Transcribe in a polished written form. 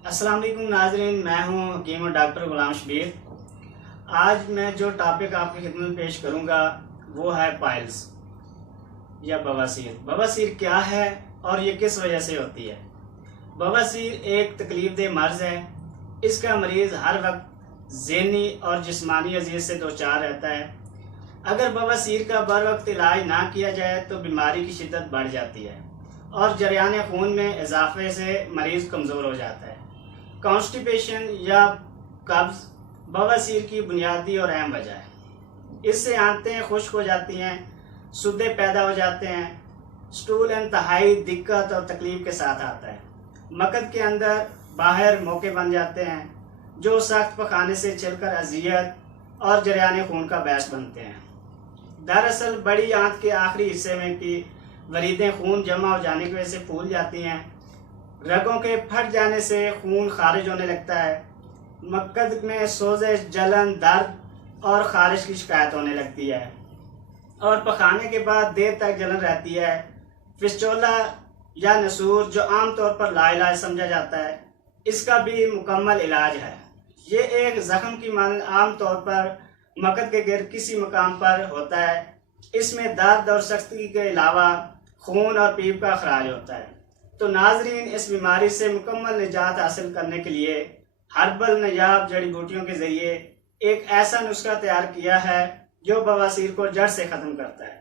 अस्सलाम वालेकुम नाजरीन, मैं हूं हकीम और डॉक्टर गुलाम शबीर। आज मैं जो टॉपिक आपकी खिदमत में पेश करूंगा वो है पाइल्स या बवासीर। बवासीर क्या है और ये किस वजह से होती है? बवासीर एक तकलीफदेह मर्ज है। इसका मरीज़ हर वक्त ज़हनी और जिस्मानी अज़ियत से दोचार रहता है। अगर बवासीर का बर वक्त इलाज ना किया जाए तो बीमारी की शिद्दत बढ़ जाती है और जरियान खून में इजाफे से मरीज़ कमज़ोर हो जाता है। कॉन्स्टिपेशन या कब्ज़ बवासीर की बुनियादी और अहम वजह है। इससे आंतें खुश्क हो जाती हैं, सुद्दे पैदा हो जाते हैं, स्टूल इंतहाई दिक्कत और तकलीफ के साथ आता है। मकद के अंदर बाहर मौके बन जाते हैं जो सख्त पखाने से छिलकर अजियत और जरियान खून का बायस बनते हैं। दरअसल बड़ी आंत के आखिरी हिस्से में की वरीदें खून जमा हो जाने की वजह से फूल जाती हैं। रगों के फट जाने से खून खारिज होने लगता है। मकद में सोजिश, जलन, दर्द और खारिश की शिकायत होने लगती है और पखाने के बाद देर तक जलन रहती है। फिस्टोला या नसूर जो आमतौर पर लाइलाज समझा जाता है, इसका भी मुकम्मल इलाज है। ये एक जख्म की मानद आम तौर पर मकद के गिर्द किसी मकाम पर होता है। इसमें दर्द और सख्ती के अलावा खून और पीप का खराज होता है। तो नाजरीन, इस बीमारी से मुकम्मल निजात हासिल करने के लिए हर्बल नायाब जड़ी बूटियों के जरिए एक ऐसा नुस्खा तैयार किया है जो बवासीर को जड़ से ख़त्म करता है।